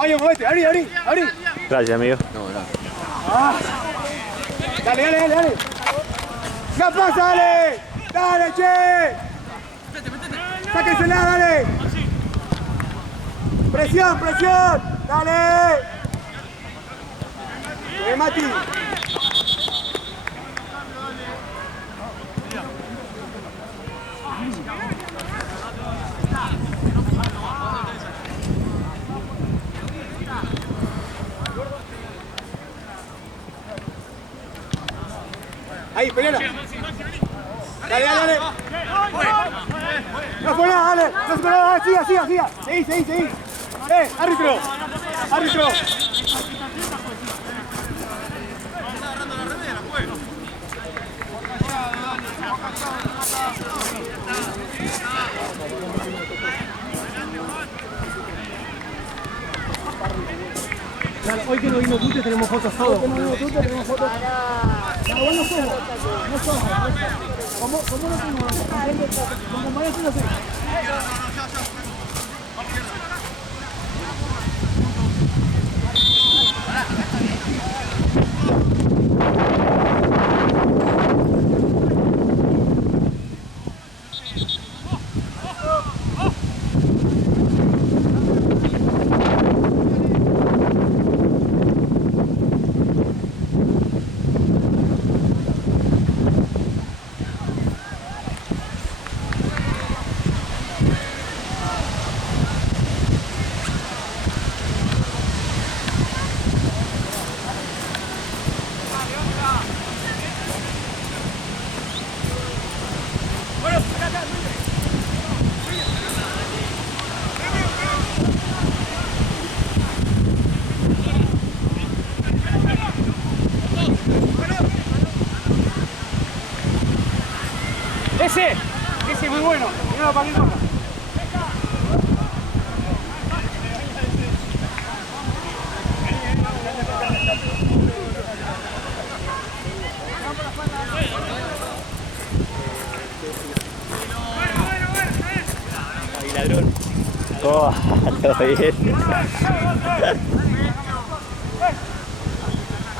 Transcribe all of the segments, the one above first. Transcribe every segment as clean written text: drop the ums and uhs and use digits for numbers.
Vaya, movete, abrí. Gracias, amigo. Dale. ¡Ya pasa, dale! ¡Dale, che! ¡Sáquensela, dale! ¡Presión! ¡Dale! Mati. Ahí, peleala. Dale. No fue nada, dale. No se nada, siga. Seguí. Árbitro. Hoy que no vimos Tute tenemos fotos todos. No somos. ¿Cómo no tenemos? Como María no sé. Ese muy bueno. Mira para que corra. Ahí ladrón. Oh, todo bien.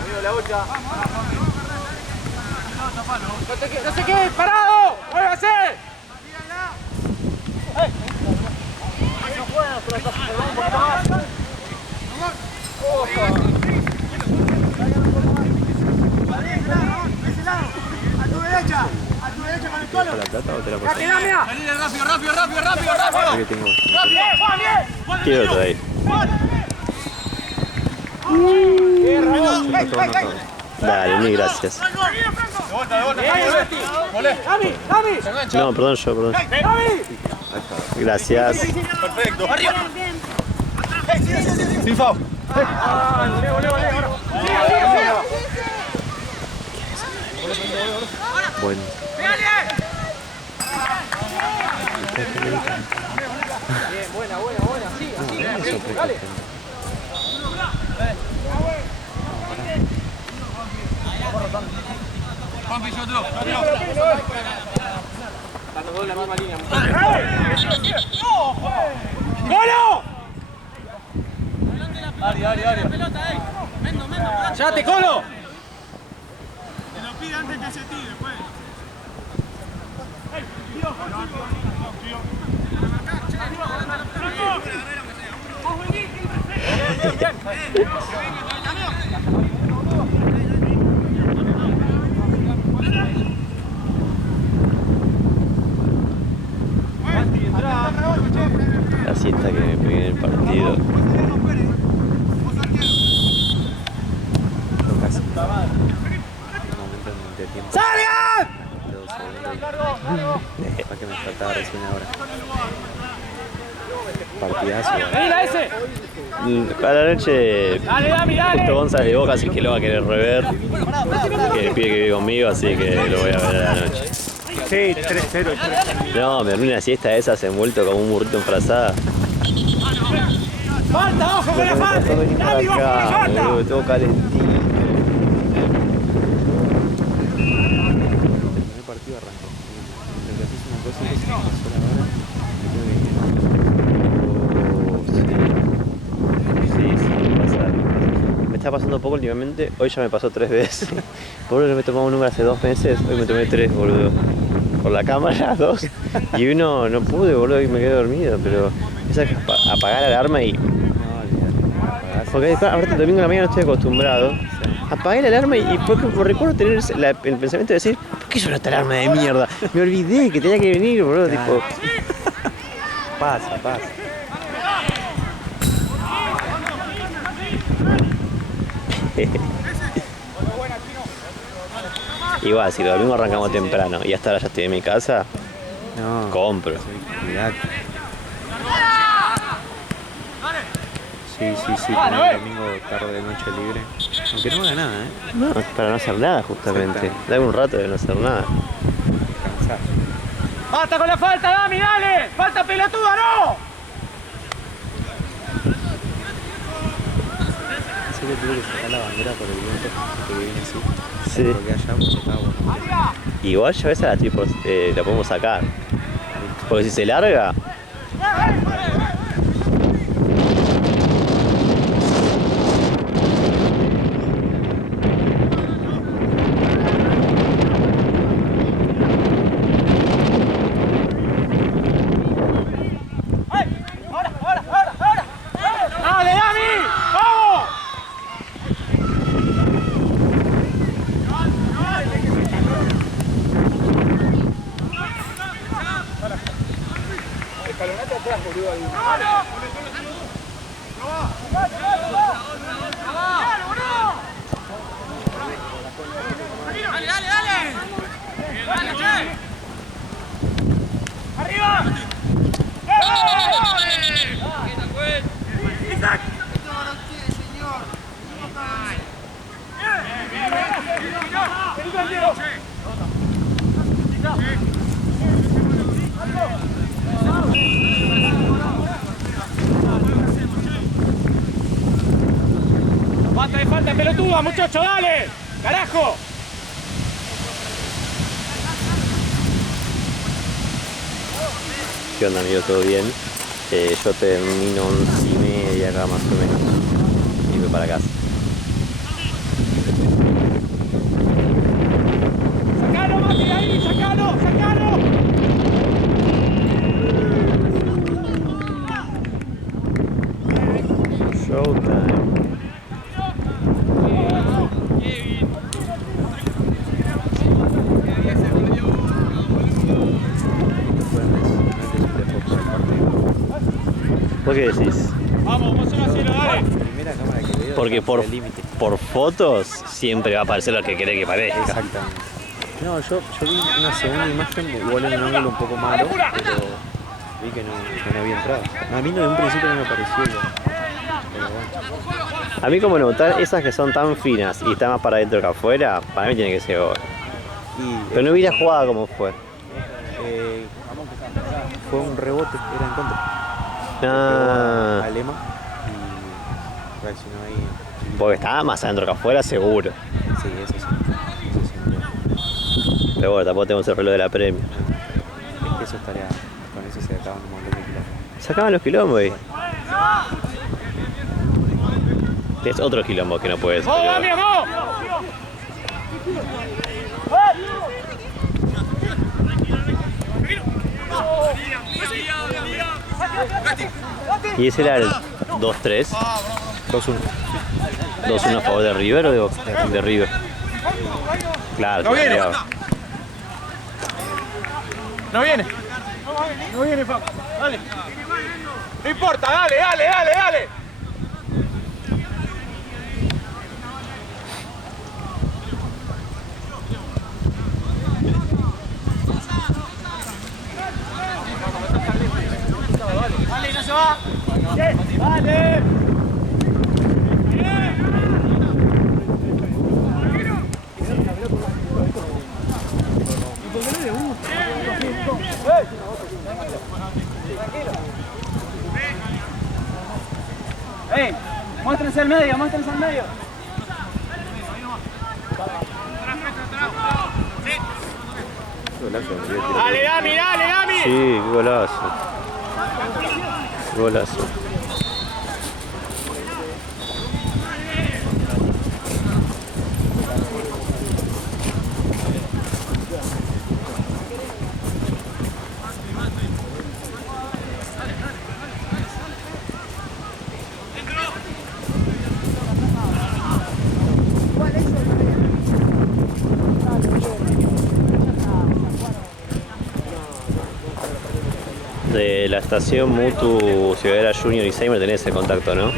Amigo la bocha. No se quede parado. ¡Muévase! A tu derecha con el colo. ¿La plata o te la pasé? Rápido. Que tengo. Bien. Quiero otra ahí. Dale, mil gracias. No, perdón. Gracias. Perfecto. Sin foul. Bueno. Bien, buena. Sí, así. Dale. Juanpi, yo otro. Están todos en la misma línea. ¡Golo! Dale. ¡Llévate, Colo! Te lo pide antes que se tire, pues. La siesta que me pegué en el partido. Casi. Un momento de tiempo. ¡Salgan! 2 segundos. Para que me faltaba recién ahora. Partidazo. ¡Mira ese! A la noche. Dale. Justo González de Boca, así que lo va a querer rever. Que el pibe que vive conmigo, así que lo voy a ver a la noche. Sí, 3-0. No, me dormí una siesta de esas envuelto como un burrito en frazada. ¡Falta! ¡Ojo con la falta! ¡Dale, ojo con la falta! Todo calentito. El partido arrancó. Lo que haces una cosa que se pasó la hora. Sí. está pasando poco últimamente. Hoy ya me pasó 3 veces. Boludo, no me tomaba un número hace 2 meses. Hoy me tomé 3, boludo. Por la cámara, 2. Y uno no pude, boludo, y me quedé dormido. Pero esa que apagar la alarma y... No, olvidate. Porque ahorita el domingo en la mañana no estoy acostumbrado. Apagué la alarma y fue que recuerdo tener el pensamiento de decir, ¿por qué suena esta alarma de mierda? Me olvidé que tenía que venir, boludo. Tipo... Pasa. Igual, si el domingo arrancamos temprano y hasta ahora ya estoy en mi casa, No. compro. Olvidate. Sí, tener el domingo tarde de noche libre. Aunque no haga nada, No, es para no hacer nada justamente. Dame un rato de no hacer nada. Descansar. ¡Basta con la falta, Dami, dale! ¡Falta pelotuda, no! Así que tuve que sacar la bandera por el viento que viene así. Sí. Porque allá pues, estaba bueno. Igual ya a veces la podemos sacar. Porque si se larga... ¡Dale, Dami! ¡Vamos! ¡Basta de falta pelotuda, muchacho, dale! ¡Carajo! ¿Qué onda, amigo? ¿Todo bien? Yo termino 11:30 acá más o menos. Y voy para casa. ¡Sacalo, Mati, ahí! ¡Sacalo! Showtime. ¿Vos qué decís? ¡Vamos, vos solo cielo, dale! Primera cámara que veo. Porque está el límite. por fotos siempre va a aparecer lo que querés que parezca. Exactamente. No, yo vi una segunda imagen, igual en un ángulo un poco malo, pero vi que no había entrado. A mí no, en un principio no me pareció igual. Pero bueno. A mí como notar esas que son tan finas y están más para adentro que afuera, para mí tiene que ser gol. Pero no vi la jugada como fue. Fue un rebote, era en contra. Ah, A Lema y reaccionó ahí. porque estaba más adentro que afuera seguro. Sí, eso sí. Pero bueno, tampoco tenemos el reloj de la premio. Es que eso estaría. Con eso se acaban un montón de kilómetros. Sacaban los quilombos ahí. Es otro quilombo que no puedes. ¡Vamos, Dami, vamos! ¿Y ese era el 2-3? 2-1. 2-1 a favor de River o de Boca? De River. Claro, No viene. cambiaba. No viene. No viene, Paco. Dale. No importa, dale. Dale, no se va. Dale. Muéstrense al medio, Dale, Dami. Sí, qué golazo. Golazo. de la estación Mutu Ciudadela Junior y Seymour tenés el contacto, ¿no?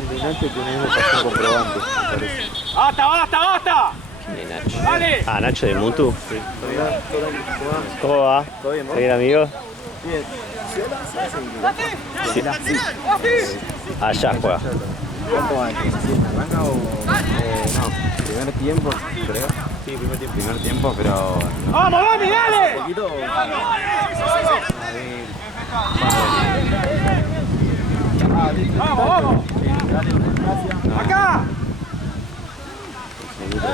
El de Nacho que una vez me pasó un comprobante, me parece. ¡Basta, basta, basta! ¿Quién es Nacho? ¡Dale! Ah, Nacho de Mutu. Sí. ¿Cómo va? ¿Todo bien, vos? ¿Bien, amigo? Bien. Sí. Allá juega. ¿Cuánto va? ¿Arranca o...? No, primer tiempo, creo. Sí, primer tiempo. Primer tiempo, pero... ¡Vamos, Dami, dale! ¿Un poquito? ¡Vamos, vamos! ¡Acá!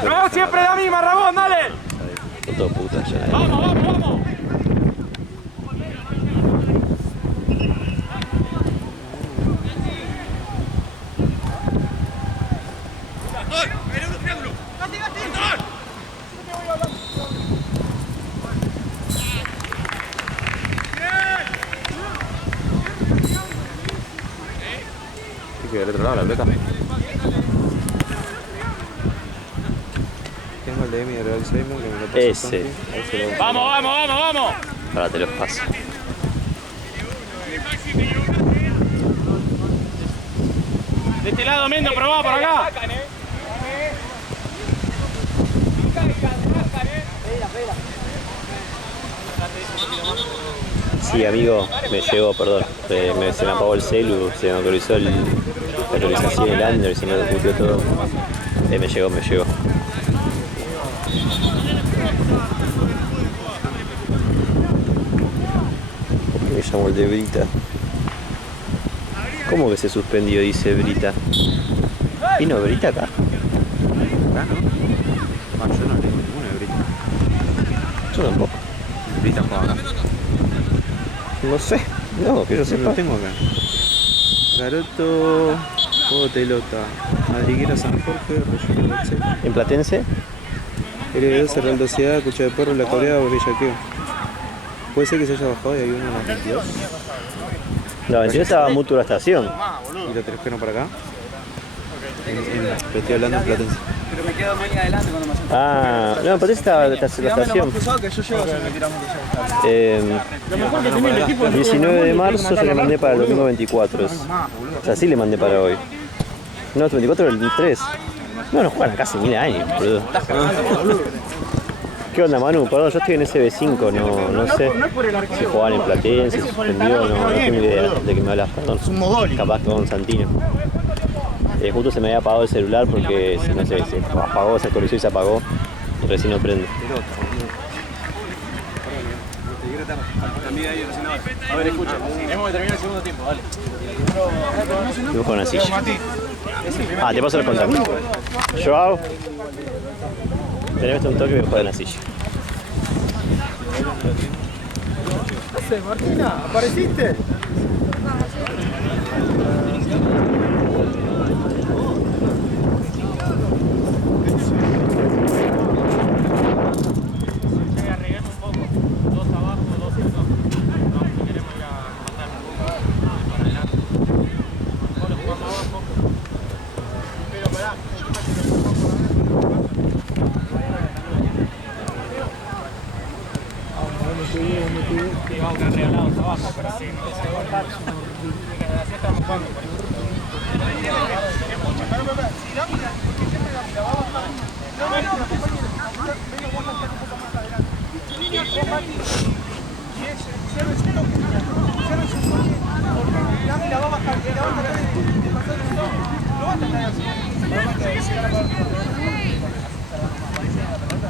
¡No, siempre la misma, Ramón, dale! Todo puta ya. ¡Vamos, vamos, vamos! ¿Qué queda del otro lado la pelota? Tengo el de Emi de Real Seymour que me lo pasó Ese. Santi. Ahí se lo- ¡Vamos, vamos, vamos, vamos! Ahora te los paso. De este lado, Mendo, probá por acá. Sí, amigo, me llegó, perdón. Se me apagó el celu, se me actualizó la actualización del Android, se me desbloqueó todo. Me llegó, me llegó. ¿Por qué me llamo el de Brita? ¿Cómo que se suspendió? Dice Brita. ¿Vino Brita acá? Acá, ¿no? Ah, yo no tengo ninguna de Brita. Yo tampoco. Brita juega acá. No sé. No, que yo No sepa. lo tengo acá. Garoto, juego Telota, Madriguera San Jorge, Relleno del Seymour. ¿En Platense? LB2, Real Sociedad, Cucha de Perro, La Corea o Bellaqueo. Puede ser que se haya bajado y hay uno en la 22. La 21 estaba Mutu la estación. Y lo trajeron para acá. Pero estoy hablando en Platense. Pero me quedo muy adelante cuando me acerco. Ah, no, en Platense estaba la estación. cruzado que yo llego si me tiramos Lo mejor que tenía el equipo. 19 de marzo yo le mandé para el domingo 24. O sea, sí le mandé para hoy. No, el 24 el 3. No, no juegan acá hace 1000 años, boludo. ¿Qué onda, Manu? Perdón, yo estoy en SB5, no sé si jugaban en Platense, si suspendió, no tengo idea de que me hablas, perdón. Capaz que con Santino. Justo se me había apagado el celular porque, no sé, se apagó, se actualizó y se apagó. Y recién no prende. A ver, escucha. Tenemos que terminar el segundo tiempo, dale. Dibujo una silla. Ah, te paso el contacto. Joao. Tenés un toque y me juega en la silla. ¿Qué haces, Martina? ¿Apareciste?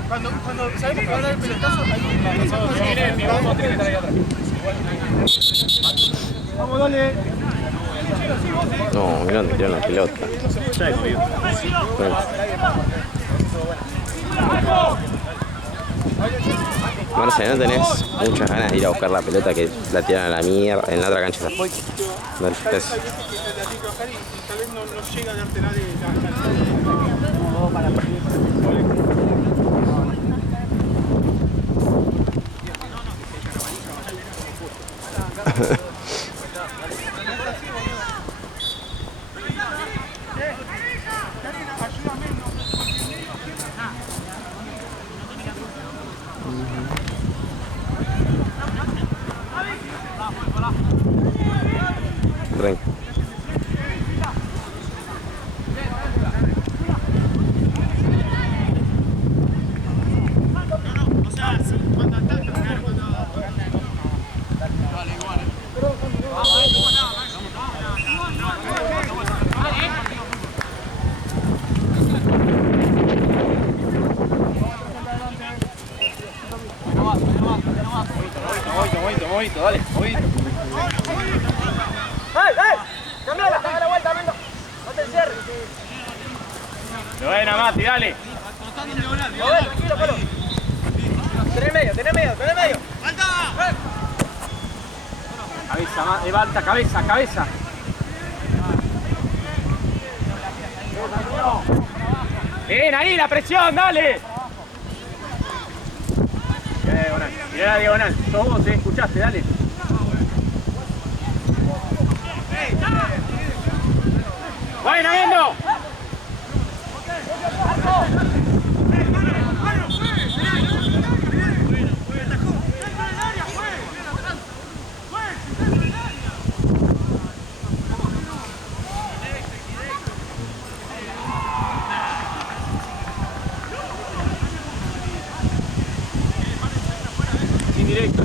Cuando sabemos que va a dar el pelotazo, hay que vamos a tener que estar ahí atrás. Vamos, dale. No, mirá, me tiraron la pelota. Bueno. Marce, ¿no tenés muchas ganas de ir a buscar la pelota que la tiran a la mierda en la otra cancha? Dale, gracias. Tal vez no llega a darte nadie Tranqui. Movito, dale, movito. Cambiala, da la vuelta, Mendo. No te encierres. Buena, Mati, dale. Tranquilo, Polo. Tenés medio. Cabeza, levanta, cabeza. Bien, ahí la presión, dale. Mirá la diagonal. Sos vos, escuchaste, dale. ¡Buena, Mendo! Sin directo.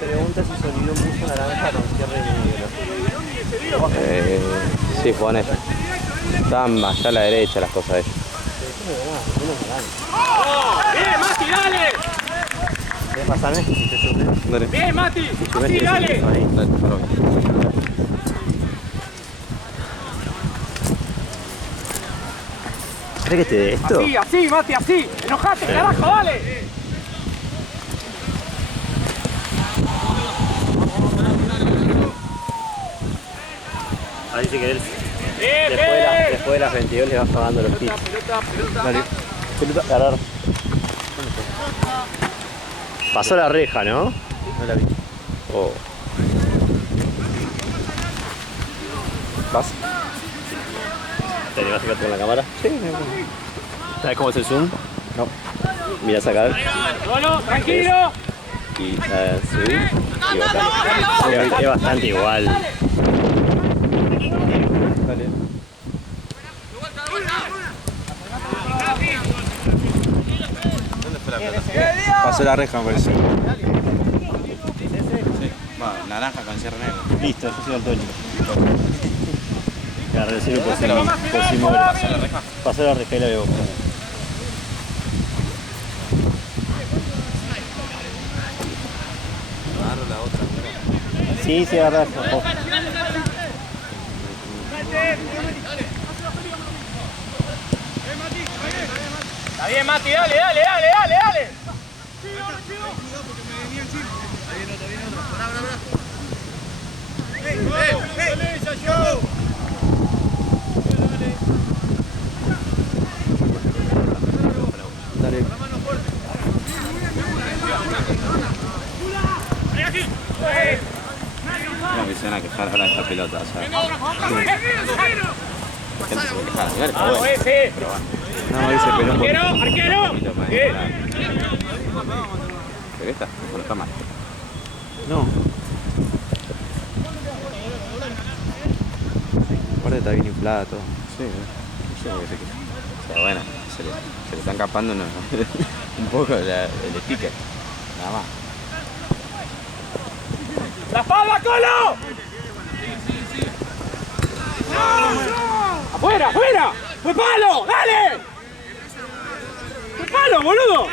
Pregunta si sonido mucho naranja con cierre negro. Sí, Juan, estaban allá a la derecha las cosas de ellos. ¡Bien, Mati, dale! ¿Querés pasarme? Dale. ¡Bien, Mati! ¡Así, dale! ¿Crees que te dé esto? Así, Mati, así. Enojate, carajo, dale. Ahí dice que él Bien, después de las 22 le vas pagando los tips. Pelota. Dale. Pelota, agarrar. Pasó la reja, ¿no? No la vi. Oh. ¿Vas? ¿Te animás a sacarte con la cámara? Sí. ¿Sabes cómo es el zoom? No. Mira sacar. Bueno, tranquilo. Y subir. Y bajar. Es bastante igual. Dale. Pasó la reja, me parece. Sí. Naranja con cierre negro. Listo, yo soy el Toño. Agarré el cielo por si muere. Pasó la reja y la veo. Agarro la otra. Sí, agarrás. Está bien, Mati, dale. Dale. No, que se van a quejar ahora de esta pelota, ¿sabes? La gente se va a quejar. Igual está Vamos, bueno. ese. Pero bueno. No, ese pelón. Arquero. Un poquito más Bien. claro. Pero esta no está mal. No. Aparte está bien inflada todo. Sí, yo creo que se queja. O sea, bueno, se le está escapando un poco el sticker. Nada más. ¡La espalda, Colo! ¡Afuera! ¡Fue palo! ¡Dale! ¡Fue palo, boludo!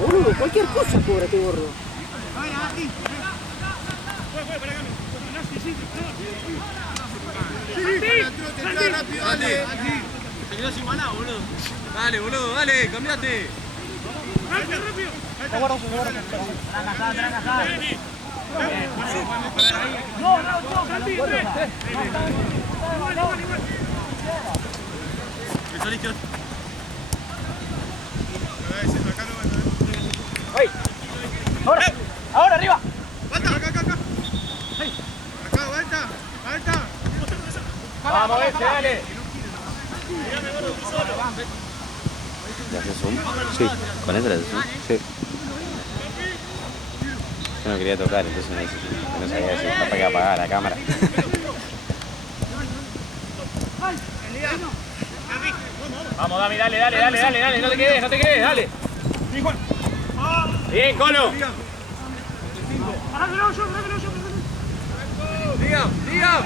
Boludo, cualquier cosa cobra este gordo. Dale. Se quedó sin maná, boludo. Dale, boludo, dale, cambiate. Ahora arriba. Vamos, dale. ¿Le haces zoom? Sí. ¿Con eso le haces zoom? Sí. Yo no quería tocar, entonces me hice zoom. No sabía si capaz que apagaba la cámara. Vamos, Dami, dale, no te quedes, dale. Bien, Colo. Diga.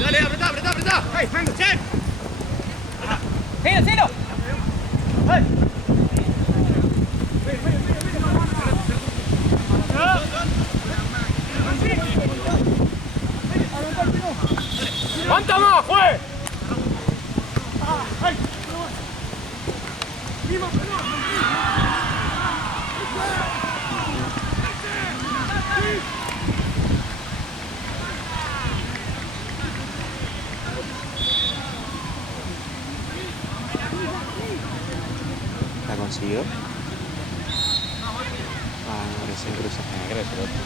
Dale, apretá. ¡Hey, Fendo, check! ¡Ciro! ¡Hey! ¡Cuánto más, fue! ¿La consiguió? Ah, no, recién cruza. Creo que es el otro.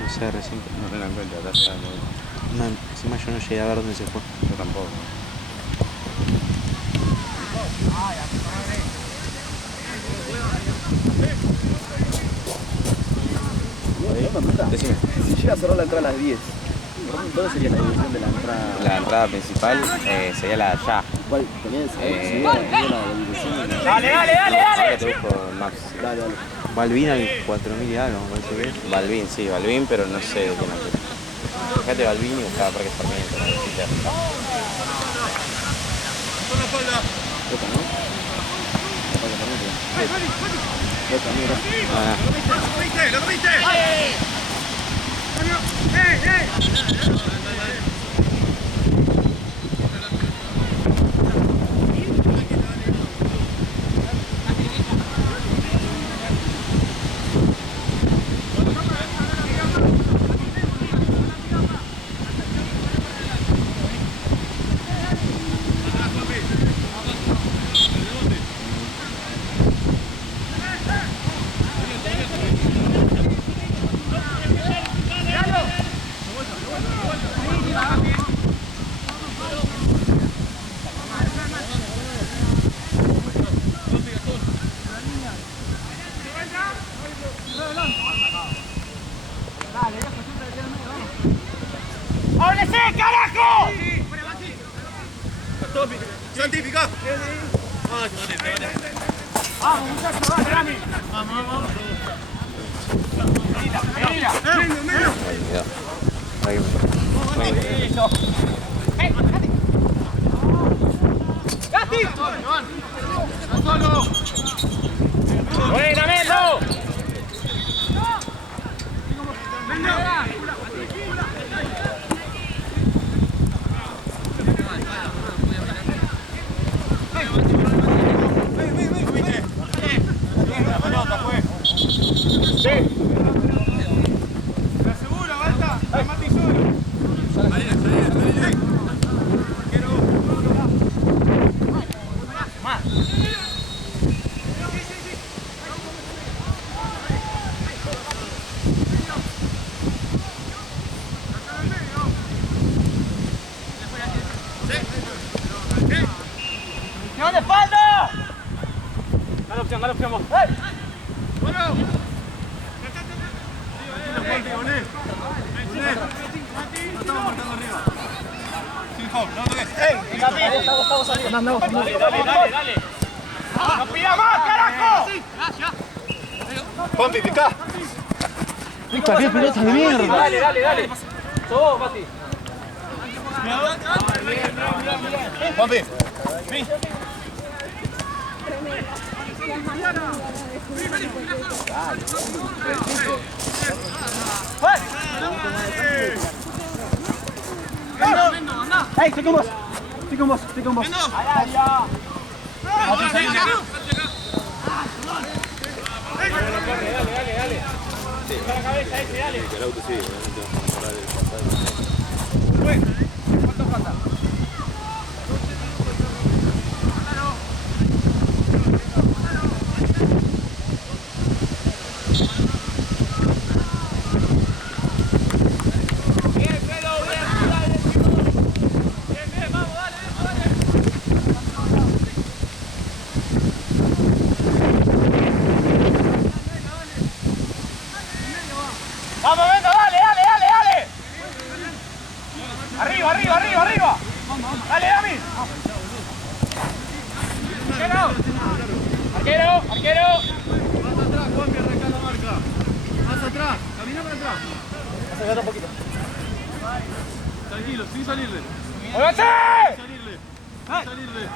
No sé, recién. No te la encuentro, acá está. No, encima yo no llegué a ver dónde se fue. Yo tampoco. Decime. Si llega a cerrar la entrada a las 10, ¿dónde sería la dirección de la entrada? La entrada principal sería la de allá. ¿Cuál tenés? Dale. Ahora te busco el Maps. Dale. Balvin al 4000 y algo, me parece que es. Balvin, sí, Balvin, pero no sé de qué nombre. Fíjate Balvin y buscaba Parque Sarmiento. ¿Lo comiste? ¡Ábrese, carajo! ¡Científica! ¡Vamos, muchachos! ¡Dale, Dani! ¡Vamos! ¡Mira! ¡Gasti! ¡Solo! ¡Buena, Mendo! Dale. ¡No pida más, carajo! Juanpi, pica. Pica, qué pelota de mierda. Dale. Sos, Mati. Juanpi. ¡Ey, estoy con vos! Dale. Para la cabeza ese, dale. El auto sí, obviamente vamos a parar el pasado. ¿Cuánto falta? ¡Vamos, venga, dale! ¡Arriba! ¡Dale, Dami! ¡Arquero! Más atrás, Juanpi, arranca la marca. Más atrás, camina para atrás. Acercar un poquito. Tranquilo, sin salirle. ¡Muévete! Salirle.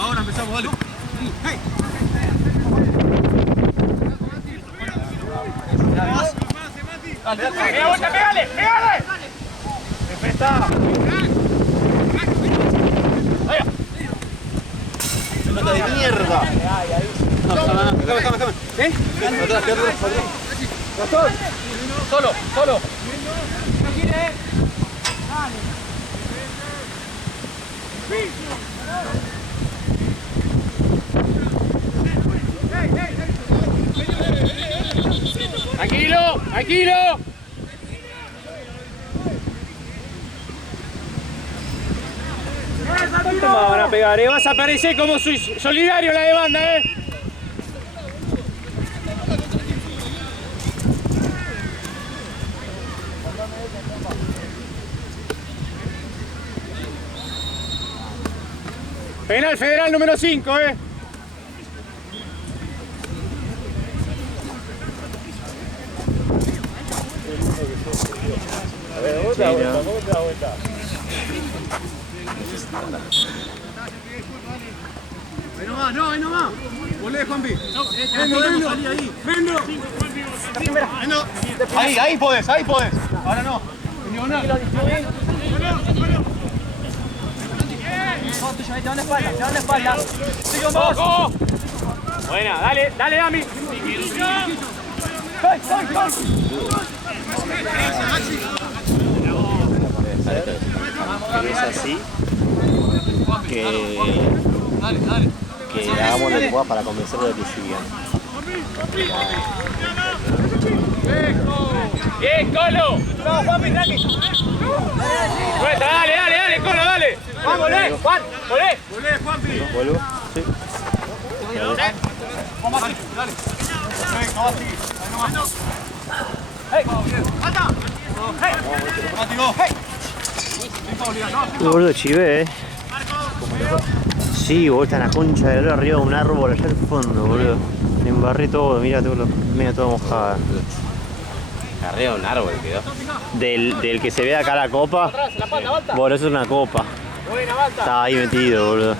Ahora empezamos, dale. ¡Pégale! ¡Defensa! ¡Pelota de mierda! No, cámara. ¿Eh? Atrás. Solo. Tranquilo. ¿Cuánto más van a pegar, Vas a aparecer como solidario en la demanda, Penal federal número 5, Vuelta. Ahí nomás. Volé, Juanpi. Vendo, salí ahí. Vendo. Ahí podés. Ahora no. Te van la espalda. Sigue con vos. Buena, dale, Dami. Que es así. Que hagamos lo que pueda para convencerlo de que sigan. Bien, Colo. No, Juanpi, tranqui. Vuelta, dale, Colo, dale. Vamos, volé, Juan, volé. Volé, Juanpi. ¿Vuelvo? Sí. Vamos así, dale. Vamos así, ahí nomás. ¡Alta! ¡Mati, go! Gordo chive, Sí, boludo, está en la concha del oro arriba de un árbol allá al fondo, boludo. Me embarré todo, mira todo, media toda mojada. Arriba de un árbol quedó. Del que se ve acá la copa. Bueno, eso es una copa. Estaba ahí metido, boludo.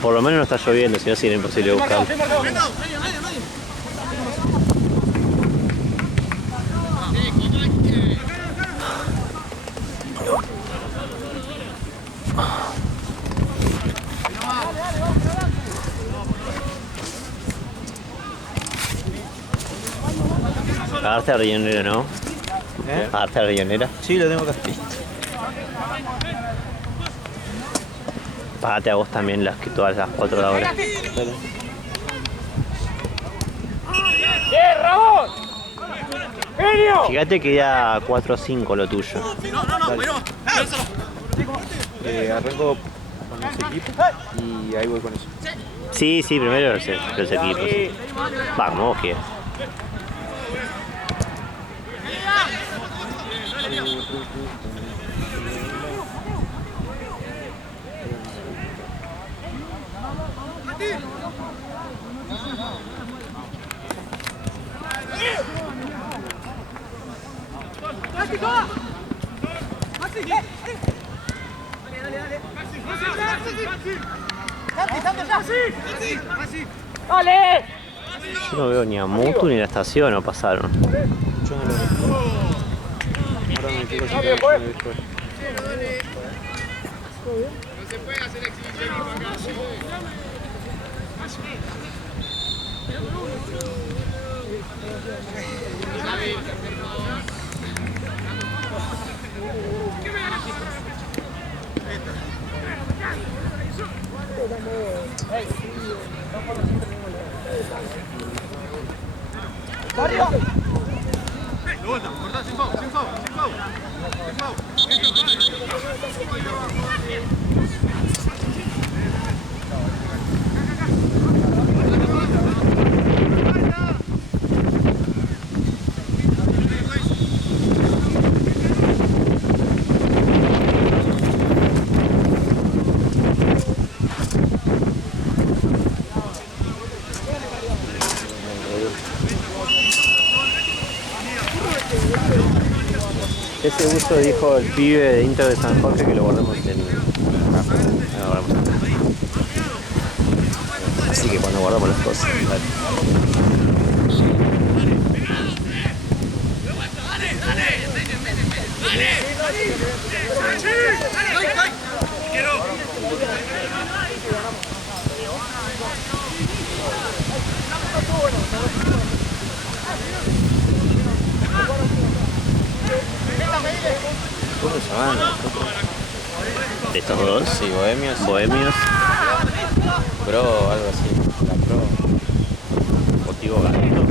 Por lo menos no está lloviendo, si no sería imposible buscarlo. Agarraste a la riñonera, ¿no? Agarraste a la riñonera. Sí, lo tengo acá. Pagate a vos también todas las 4 de ahora. ¡Bien, Ramón! ¡Genio! Fíjate que ya 4 o 5 lo tuyo. Arranco con los equipos y ahí voy con eso. Sí, primero los equipos. Vamos, vos quieras. ¡Dale! Yo no veo ni a Mutu ni a la estación, no pasaron. Yo no lo veo. Ahora me quedo sin cabello, no he visto. Corta, sin foul, sin foul, sin foul. Ese uso dijo el pibe de Inter de San Jorge que lo guardemos en acá. Lo guardamos acá. Así que cuando guardamos las cosas. ¿Cómo se llaman los otros? ¿De estos dos? Sí, Bohemios. Bohemios. Pro, algo así. La Pro. Motivo Garoto.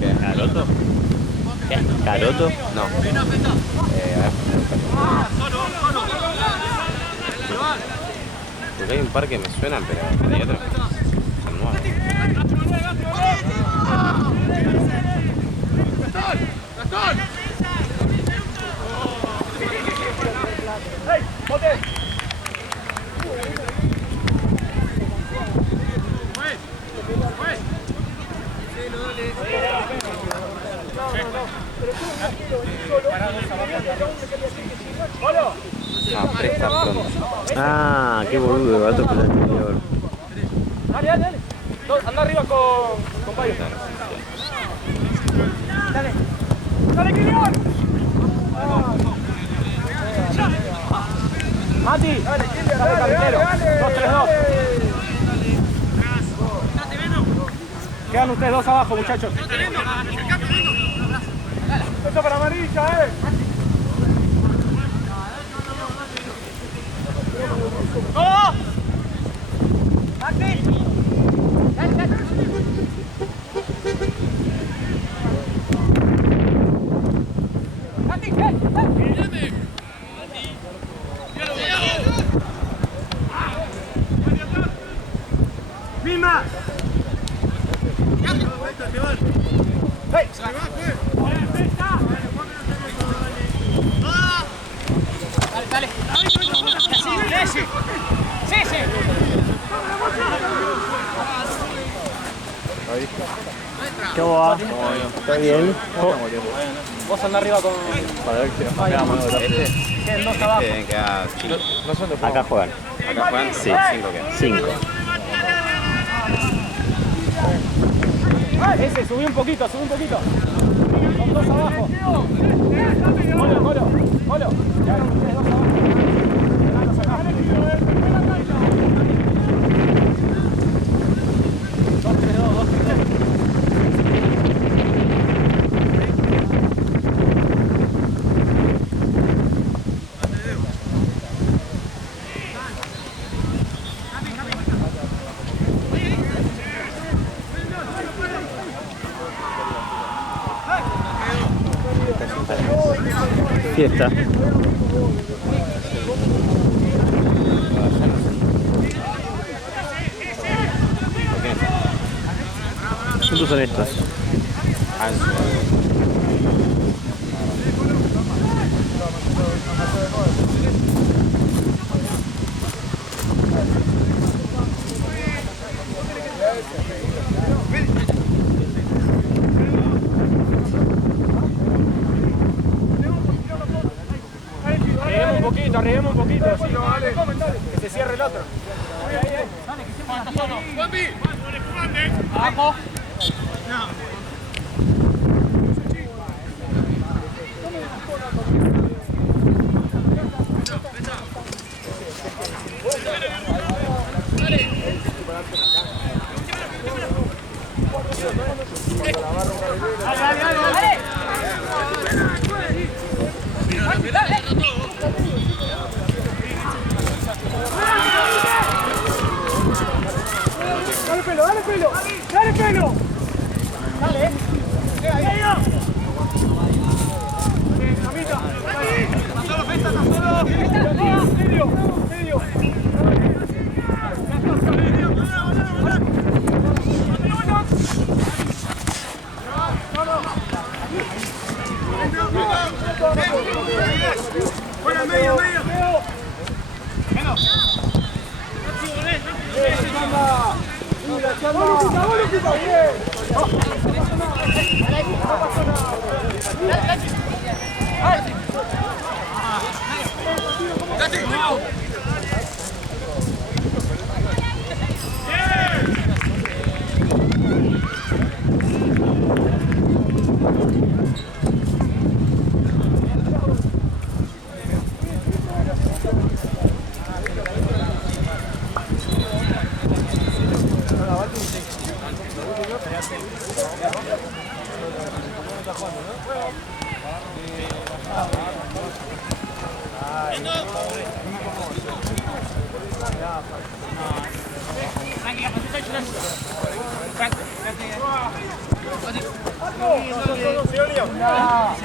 ¿Qué? ¿Garoto? ¿Qué? ¿Garoto? No. A ver. Porque hay un par que me suenan, pero hay otros que son nuevos. Ah, presta pronto. Ah, qué boludo, Gato que la anterior. Dale. Anda arriba con Bayo. Dale, Kilian. Mati, dale, carretero. 2-3-2. Quedan ustedes dos abajo, muchachos. Eso para amarilla, ¡Oh! ¡Aquí! ¡Mima! ¡Hey! Dale. Sí. ¿Cómo va? ¿Está bien? Vos andá arriba con... Para ver si nos quedamos. Queden dos abajo. Queda chico. Acá juegan. ¿Acá juegan? Sí. 5 qué. 5. Ese, subí un poquito. Con dos abajo. Molo. Quedan ustedes dos abajo. Quedanos acá. 3-2. Fiesta. ¿Cuántos son estos? Arriesguemos un poquito, así no vale que se cierre el otro. Juanpi. Abajo. Dale pelo, dale pelo, dale pelo. Dale, ahí. Camita. Solo pesta, solo. Medio. Juega medio.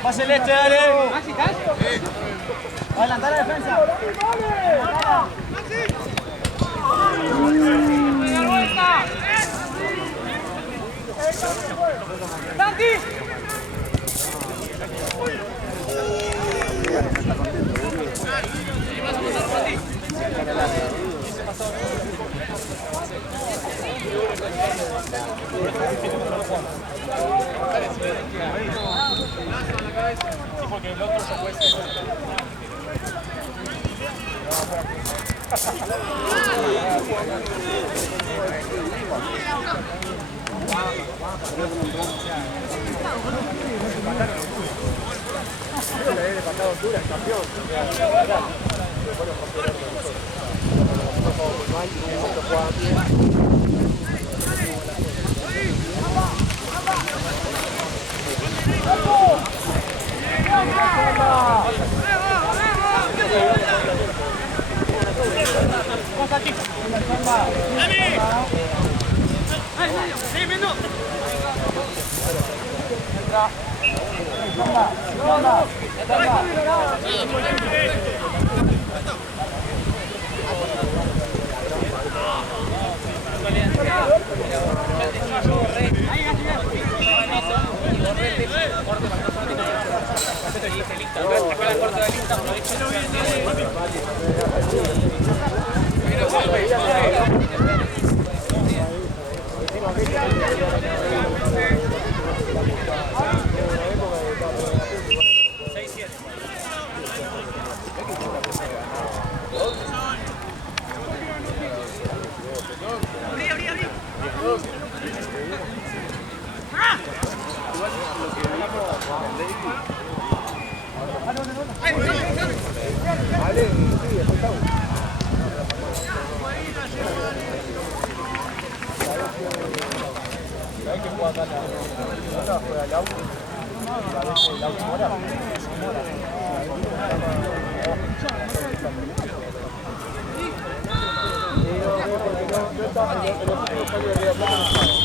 Pase el este, dale. Adelantar la defensa. Porque el otro se puede ser. No,